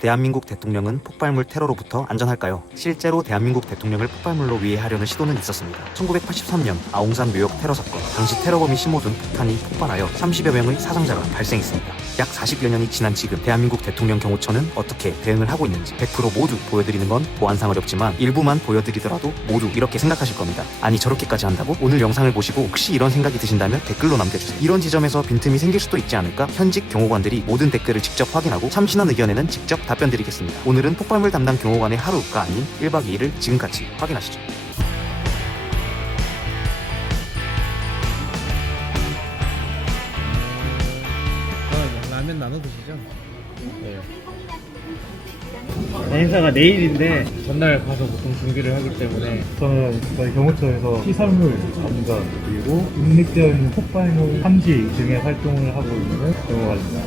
대한민국 대통령은 폭발물 테러로부터 안전할까요? 실제로 대한민국 대통령을 폭발물로 위해하려는 시도는 있었습니다. 1983년 아웅산 묘역 테러 사건, 당시 테러범이 심어둔 폭탄이 폭발하여 30여 명의 사상자가 발생했습니다. 약 40여 년이 지난 지금 대한민국 대통령 경호처는 어떻게 대응을 하고 있는지 100% 모두 보여드리는 건 보안상 어렵지만 일부만 보여드리더라도 모두 이렇게 생각하실 겁니다. 아니 저렇게까지 한다고? 오늘 영상을 보시고 혹시 이런 생각이 드신다면 댓글로 남겨주세요. 이런 지점에서 빈틈이 생길 수도 있지 않을까? 현직 경호관들이 모든 댓글을 직접 확인하고 참신한 의견에는 직접 답변 드리겠습니다. 오늘은 폭발물 담당 경호관의 하루가 아닌 1박 2일을 지금같이 확인하시죠. 행사가 내일인데 전날 가서 보통 준비를 하기 때문에 저는 저희 경호처에서 시설물 안전 그리고 국립된 폭발물 탐지 등의 활동을 하고 있는 경호관입니다.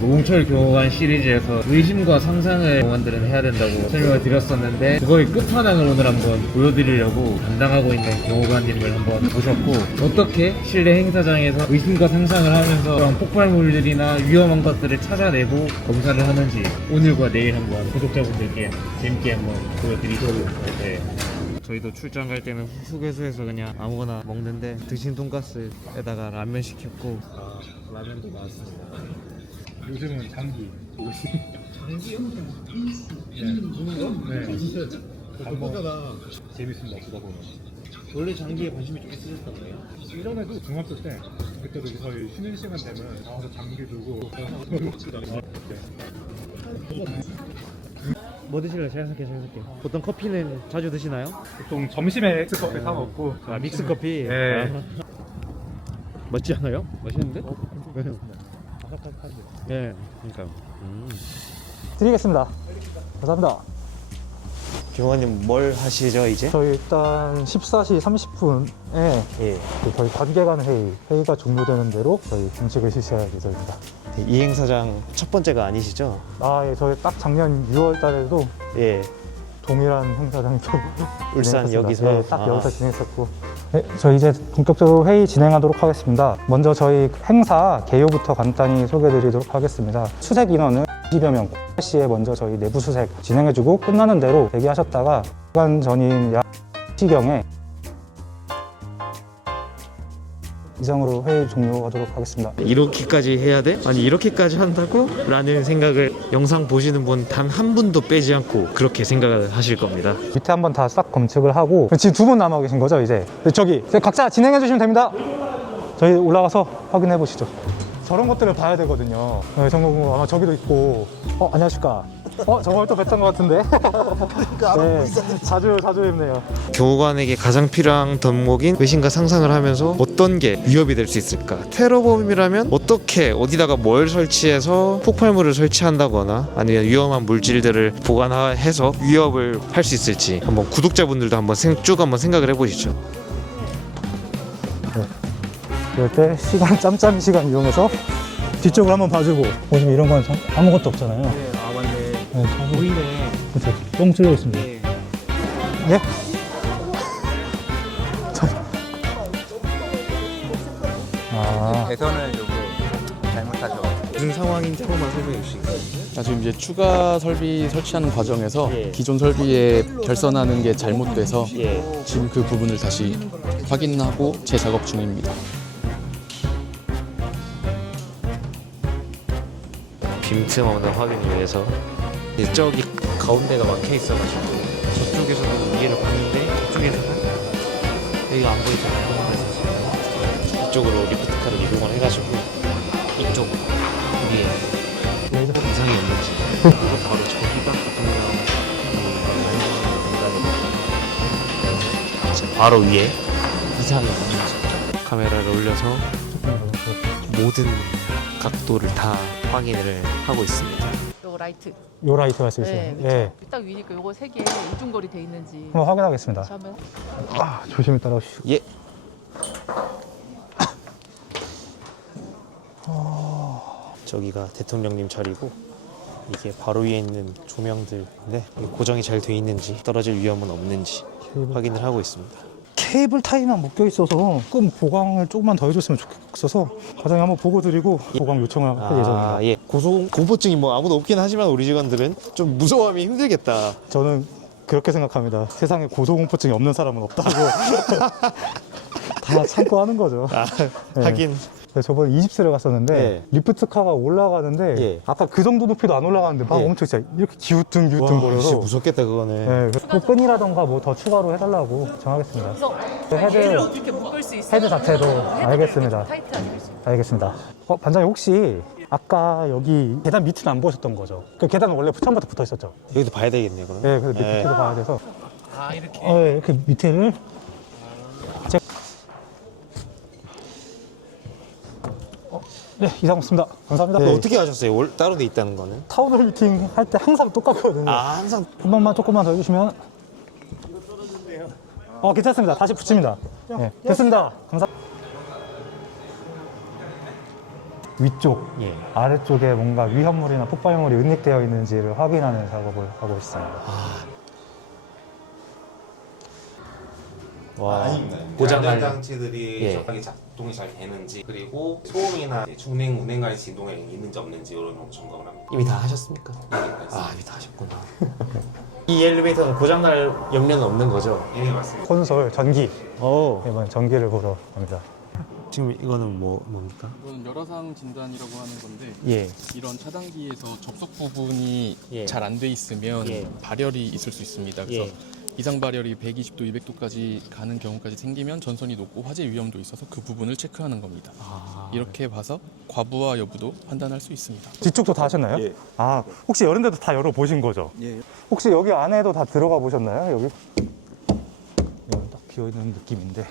노홍철 교환 시리즈에서 의심과 상상을 경호관들은 해야 된다고 설명을 드렸었는데 그거의 끝판왕을 오늘 한번 보여드리려고 담당하고 있는 경호관님을 한번 모셨고 어떻게 실내 행사장에서 의심과 상상을 하면서 그런 폭발물들이나 위험한 것들을 찾아내고 검사를 하는지 오늘과 내일 한번 구독자분들 께 재밌게 한번 보여드리도록 네. 저희도 출장 갈 때는 휴게소에서 그냥 아무거나 먹는데 드신 돈가스에다가 라면 시켰고 아, 라면도 나왔습니다. 요즘은 장기 장기요? 네. 한번 재밌습니다. 보다 보면. 원래 장기에 관심이 좀 있으셨던 거예요? 이전에도 중학교 때 그때도 저희 쉬는 시간 되면 나와서 장기 들고 뭐 드실래요? 제가 살게요, 제가 살게요. 보통 커피는 자주 드시나요? 보통 점심에 엑스커피 사 먹고 아, 믹스커피? 네. 아. 멋지 않아요? 멋있는데? 네, 그러니까요. 음. 드리겠습니다. 감사합니다. 경호관님 뭘 하시죠 이제? 저희 일단 14시 30분에 예. 저희 관계간 회의, 회의가 종료되는 대로 저희 공식을 실시할 예정입니다. 이 행사장 첫 번째가 아니시죠? 아, 예, 저희 딱 작년 6월 달에도 예. 동일한 행사장에서 울산 진행했었습니다. 여기서? 네, 딱 아. 여기서 진행했었고. 네, 저희 이제 본격적으로 회의 진행하도록 하겠습니다. 먼저 저희 행사 개요부터 간단히 소개해드리도록 하겠습니다. 수색 인원은 20여 명. 시에 먼저 저희 내부 수색 진행해주고 끝나는 대로 대기하셨다가 시간 전인 약 시경에 이상으로 회의 종료하도록 하겠습니다. 이렇게까지 해야 돼? 아니 이렇게까지 한다고? 라는 생각을 영상 보시는 분 단 한 분도 빼지 않고 그렇게 생각을 하실 겁니다. 밑에 한번 다 싹 검측을 하고 지금 두 분 남아 계신 거죠 이제 저기 각자 진행해 주시면 됩니다 저희 올라가서 확인해 보시죠 저런 것들을 봐야 되거든요. 네, 정보공 아마 저기도 있고. 어 안녕하십니까. 어 저걸 또 뵀던 것 같은데? 네, 자주 자주 뵙네요. 교관에게 가장 필요한 덕목인 의심과 상상을 하면서 어떤 게 위협이 될 수 있을까? 테러범이라면 어떻게 어디다가 뭘 설치해서 폭발물을 설치한다거나 아니면 위험한 물질들을 보관해서 위협을 할 수 있을지 한번 구독자분들도 한번 생- 쭉 한번 생각을 해보시죠. 이럴 때 시간 짬짬이 시간 이용해서 뒤쪽을 한번 봐주고 보시면 이런 건 참- 아무것도 없잖아요 네, 아 맞네. 네, 참- 보이네. 그렇죠 똥 뚫려 있습니다 네? 아 개선을 좀 잘못하셔. 무슨 상황인지 한 번만 설명해 주시겠어요? 아, 지금 이제 추가 설비 설치하는 과정에서 예. 기존 설비에 결선하는 게 잘못돼서 예. 지금 그 부분을 다시 확인하고 재작업 중입니다. 빈틈 없는 확인을 위해서 이제 저기 가운데가 막혀 있어가지고 저쪽에서도 위에를 봤는데 저쪽에서는 여기가 안 보이잖아요. 그래서 이쪽으로 리프트카를 이동을 해가지고 이쪽 위에 이상이 없는지 그리고 바로 저기가 분명 바로 위에 이상이 없는지 카메라를 올려서 모든 각도를 다 확인을 하고 있습니다. 요거 라이트. 요 라이트 말씀이세요? 네, 예. 딱 위니까 요거 세 개 이중거리 돼 있는지. 한번 확인하겠습니다. 다시 한번 아, 조심히 따라오시죠. 예. 저기가 대통령님 자리고 이게 바로 위에 있는 조명들인데 이게 고정이 잘 돼 있는지 떨어질 위험은 없는지 확인을 하고 있습니다. 케이블 타이만 묶여 있어서 조금 보강을 조금만 더 해줬으면 좋겠어서 과장님 한번 보고 드리고 보강 요청을 할 예정입니다. 예. 고소 공포증이 뭐 아무도 없긴 하지만 우리 직원들은 좀 무서워하면 힘들겠다. 저는 그렇게 생각합니다. 세상에 고소공포증이 없는 사람은 없다고. 다 참고 하는 거죠. 아, 네. 하긴 네, 저번에 20세를 갔었는데 예. 리프트카가 올라가는데 예. 아까 그 정도 높이도 안 올라가는데 막 예. 엄청 진짜 이렇게 기우뚱 기우뚱 와, 진짜 거려서 무섭겠다 그거는. 네, 그 끈이라던가 뭐 더 추가로 해달라고 정하겠습니다. 그 헤드 얘를 어떻게 묶을 수 있어? 헤드 자체도 알겠습니다. 타이트하게 할수 있어. 알겠습니다. 어, 반장님 혹시 아까 여기 계단 밑은 안 보셨던 거죠? 그 계단은 원래 처음부터 붙어 있었죠? 여기도 봐야 되겠네요 그럼. 네, 그래서 네. 밑에도 봐야 돼서. 아, 이렇게? 어, 네, 이렇게 밑에를. 제... 어, 네, 이상 없습니다. 감사합니다. 또 네. 어떻게 하셨어요? 올, 따로 돼 있다는 거는? 타운홀 미팅 할 때 항상 똑같거든요. 아 항상 한 번만 조금만 더 해주시면. 어, 괜찮습니다. 다시 붙입니다. 네, 됐습니다. 감사. 위쪽, 예. 아래쪽에 뭔가 위험물이나 폭발물이 은닉되어 있는지를 확인하는 작업을 하고 있습니다. 와 고장난 장치들이 예. 적당히 작동이 잘 되는지 그리고 소음이나 이제 중냉 운행관의 진동에 있는지 없는지 이런 거 점검을 합니다. 이미 다 하셨습니까? 아, 아 이미 다 하셨구나. 이 엘리베이터는 고장날 염려는 없는 거죠? 예, 맞습니다. 콘솔, 전기. 어. 이번 전기를 보러 갑니다. 지금 이거는 뭐 뭡니까? 이건 열화상 진단이라고 하는 건데 예. 이런 차단기에서 접속 부분이 예. 잘 안 돼 있으면 예. 발열이 있을 수 있습니다. 그래서 예. 이상 발열이 120도, 200도까지 가는 경우까지 생기면 전선이 높고 화재 위험도 있어서 그 부분을 체크하는 겁니다. 아. 이렇게 봐서 과부하 여부도 판단할 수 있습니다. 뒤쪽도 다 하셨나요? 예. 아, 혹시 이런 데도 다 열어 보신 거죠? 예. 혹시 여기 안에도 다 들어가 보셨나요? 여기? 여기 딱 비어 있는 느낌인데.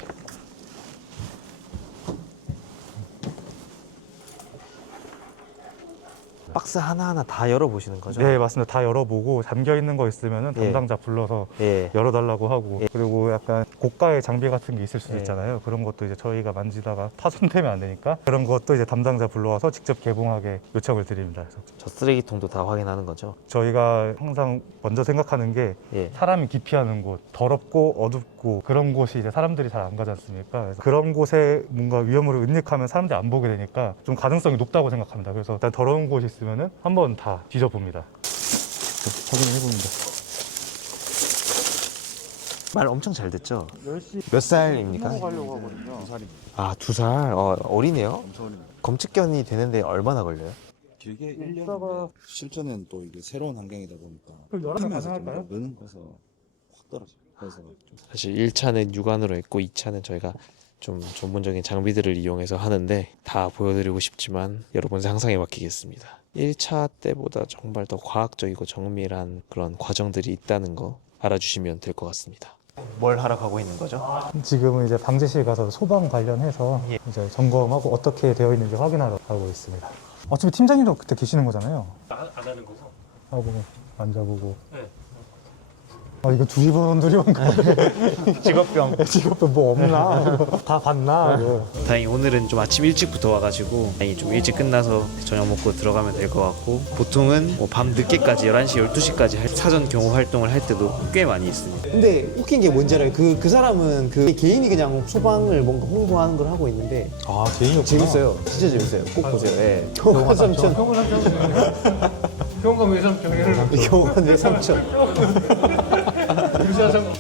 박스 하나하나 다 열어보시는 거죠? 네, 맞습니다. 다 열어보고 잠겨 있는 거 있으면 예. 담당자 불러서 예. 열어달라고 하고 예. 그리고 약간 고가의 장비 같은 게 있을 수도 예. 있잖아요. 그런 것도 이제 저희가 만지다가 파손되면 안 되니까 그런 것도 이제 담당자 불러와서 직접 개봉하게 요청을 드립니다. 저 쓰레기통도 다 확인하는 거죠? 저희가 항상 먼저 생각하는 게 예. 사람이 기피하는 곳, 더럽고 어둡고 그런 곳이 이제 사람들이 잘 안 가지 않습니까? 그래서 그런 곳에 뭔가 위험으로 은닉하면 사람들이 안 보게 되니까 좀 가능성이 높다고 생각합니다. 그래서 일단 더러운 곳이 있으면은 한번 다 뒤져봅니다. 확인을 해봅니다. 말 엄청 잘 듣죠? 몇 살입니까? 가려고 하거든요. 아, 두 살? 어, 어리네요? 검측견이 되는데 얼마나 걸려요? 길게 1년 실전은 또 이게 새로운 환경이다 보니까 열화상 하면서 좀 가능할까요? 느는 거서 확 떨어져요. 그래서 좀 사실 1차는 육안으로 했고 2차는 저희가 좀 전문적인 장비들을 이용해서 하는데 다 보여드리고 싶지만 여러분 상상에 맡기겠습니다. 1차 때보다 정말 더 과학적이고 정밀한 그런 과정들이 있다는 거 알아주시면 될 것 같습니다. 뭘 하러 가고 있는 거죠? 지금은 이제 방제실 가서 소방 관련해서 예. 이제 점검하고 어떻게 되어 있는지 확인하러 가고 있습니다. 어차피 팀장님도 그때 계시는 거잖아요. 안, 안 하는 거죠? 하고 만져보고. 네. 아 이거 두번 들여온 거 직업병. 직업병 뭐 없나? 다 봤나? 이거. 다행히 오늘은 좀 아침 일찍부터 와가지고 다행히 좀 일찍 끝나서 저녁 먹고 들어가면 될 것 같고 보통은 뭐밤 늦게까지 11시 12시까지 할 사전 경호 활동을 할 때도 꽤 많이 있습니다 근데 웃긴 게 뭔지 알아요? 그, 그 사람은 그 개인이 그냥 소방을 뭔가 홍보하는 걸 하고 있는데 아 개인이 재밌어요. 진짜 재밌어요. 꼭 보세요. 예. 경관 삼천. 외삼 경례를 경관 내 삼천.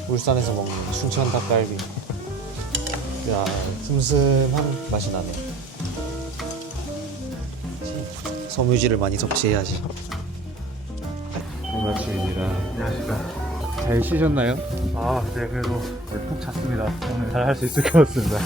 울산에서 먹는 순천 닭갈비. 야, 슴슴한 맛이 나네. 섬유질을 많이 섭취해야지. 잘 쉬셨나요? 아, 네, 그래도 푹 잤습니다. 오늘 잘 할 수 있을 것 같습니다.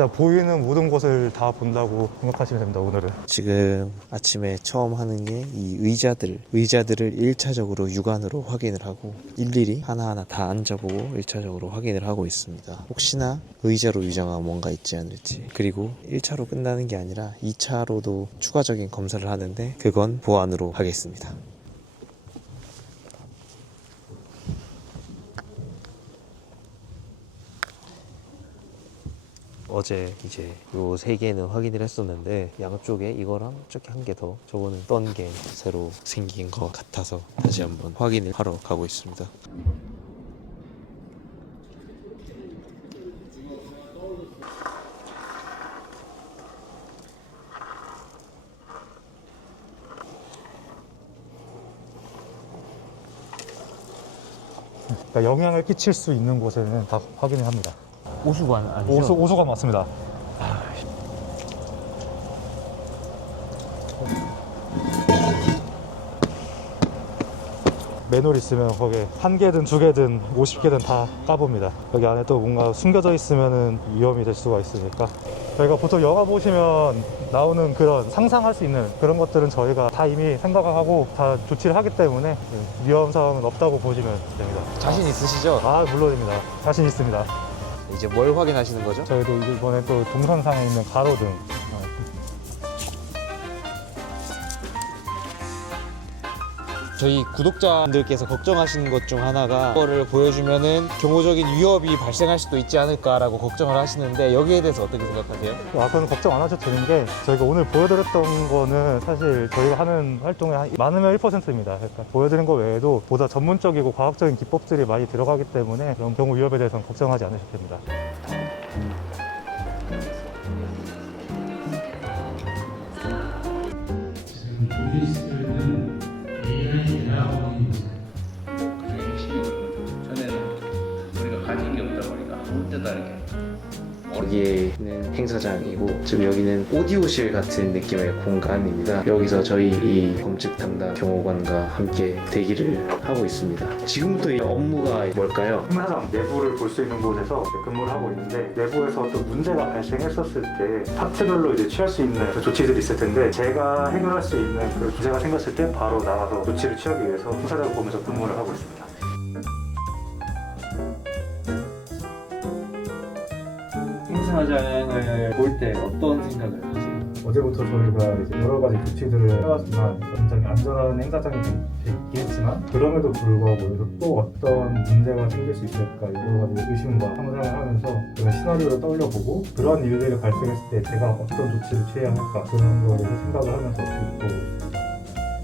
진짜 보이는 모든 곳을 다 본다고 생각하시면 됩니다, 오늘은. 지금 아침에 처음 하는 게 이 의자들, 의자들을 1차적으로 육안으로 확인을 하고 일일이 하나하나 다 앉아보고 1차적으로 확인을 하고 있습니다. 혹시나 의자로 유정한 뭔가 있지 않을지. 그리고 1차로 끝나는 게 아니라 2차로도 추가적인 검사를 하는데 그건 보안으로 하겠습니다. 어제 이제 요 세 개는 확인을 했었는데 양쪽에 이거랑 저기 한 개 더 저거는 떤 게 새로 생긴 것 같아서 다시 한번 확인을 하러 가고 있습니다. 그러니까 영향을 끼칠 수 있는 곳에는 다 확인을 합니다. 오수관 아니죠? 오수, 오수관 맞습니다. 매놀 있으면 거기에 한 개든 두 개든 50개든 다 까봅니다. 여기 안에 또 뭔가 숨겨져 있으면 위험이 될 수가 있으니까. 저희가 보통 영화 보시면 나오는 그런 상상할 수 있는 그런 것들은 저희가 다 이미 생각하고 다 조치를 하기 때문에 위험 사항은 없다고 보시면 됩니다. 자신 있으시죠? 아, 물론입니다. 자신 있습니다. 이제 뭘 확인하시는 거죠? 저희도 이번에 또 동선상에 있는 가로등 저희 구독자분들께서 걱정하시는 것 중 하나가 그거를 보여주면은 경호적인 위협이 발생할 수도 있지 않을까라고 걱정을 하시는데 여기에 대해서 어떻게 생각하세요? 아, 그건 걱정 안 하셔도 되는 게 저희가 오늘 보여드렸던 거는 사실 저희가 하는 활동의 한 많으면 1%입니다. 그러니까 보여드린 거 외에도 보다 전문적이고 과학적인 기법들이 많이 들어가기 때문에 그런 경우 위협에 대해서는 걱정하지 않으셔도 됩니다. 우 여기는 행사장이고 지금 여기는 오디오실 같은 느낌의 공간입니다. 여기서 저희 이 검측 담당 경호관과 함께 대기를 하고 있습니다. 지금부터 이 업무가 뭘까요? 행사장 내부를 볼 수 있는 곳에서 근무를 하고 있는데 내부에서 어떤 문제가 발생했었을 때 파트별로 이제 취할 수 있는 그 조치들이 있을 텐데 제가 해결할 수 있는 그 문제가 생겼을 때 바로 나가서 조치를 취하기 위해서 행사장을 보면서 근무를 하고 있습니다. 행사장을 볼 때 어떤 생각을 하세요? 어제부터 저희가 이제 여러 가지 조치들을 해왔지만 굉장히 안전한 행사장이 돼 있겠지만 그럼에도 불구하고 또 어떤 문제가 생길 수 있을까 여러 가지 의심과 상상을 하면서 그런 시나리오를 떠올려보고 그런 일들이 발생했을 때 제가 어떤 조치를 취해야 할까 그런 대해서 생각을 하면서 보고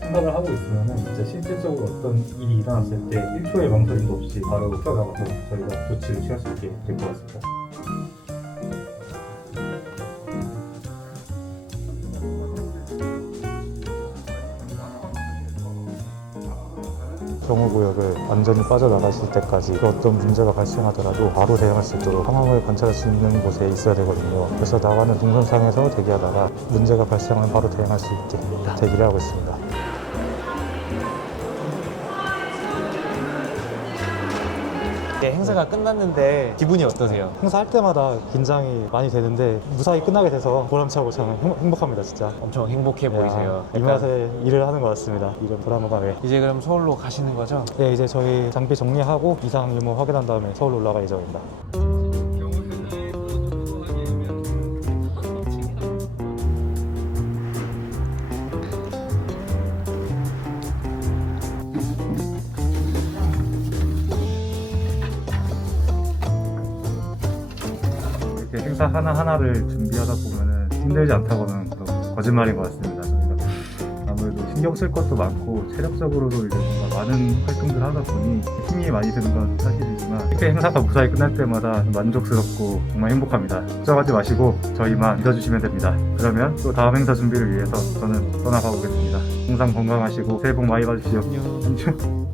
생각을 하고 있으면 진짜 실질적으로 어떤 일이 일어났을 때 1초의 망설임도 없이 바로 뛰어나가서 저희가 조치를 취할 수 있게 될 것 같습니다. 경호구역을 완전히 빠져나가실 때까지 어떤 문제가 발생하더라도 바로 대응할 수 있도록 상황을 관찰할 수 있는 곳에 있어야 되거든요. 그래서 나가는 동선상에서 대기하다가 문제가 발생하면 바로 대응할 수 있게 대기를 하고 있습니다. 이제 행사가 끝났는데 기분이 어떠세요? 행사할 때마다 긴장이 많이 되는데 무사히 끝나게 돼서 보람차고 참 행- 행복합니다, 진짜. 엄청 행복해 보이세요. 이 맛에 일을 하는 것 같습니다. 이런 보람감에. 이제 그럼 서울로 가시는 거죠? 네, 이제 저희 장비 정리하고 이상 유무 확인한 다음에 서울로 올라갈 예정입니다. 하나를 준비하다 보면은 힘들지 않다고는 또 거짓말인 것 같습니다. 저희가 아무래도 신경 쓸 것도 많고 체력적으로도 이제 뭔가 많은 활동들 하다 보니 힘이 많이 드는 건 사실이지만 이렇게 행사가 무사히 끝날 때마다 만족스럽고 정말 행복합니다. 걱정하지 마시고 저희만 믿어주시면 됩니다. 그러면 또 다음 행사 준비를 위해서 저는 떠나가 보겠습니다. 항상 건강하시고 새해 복 많이 받으십시오. 안녕.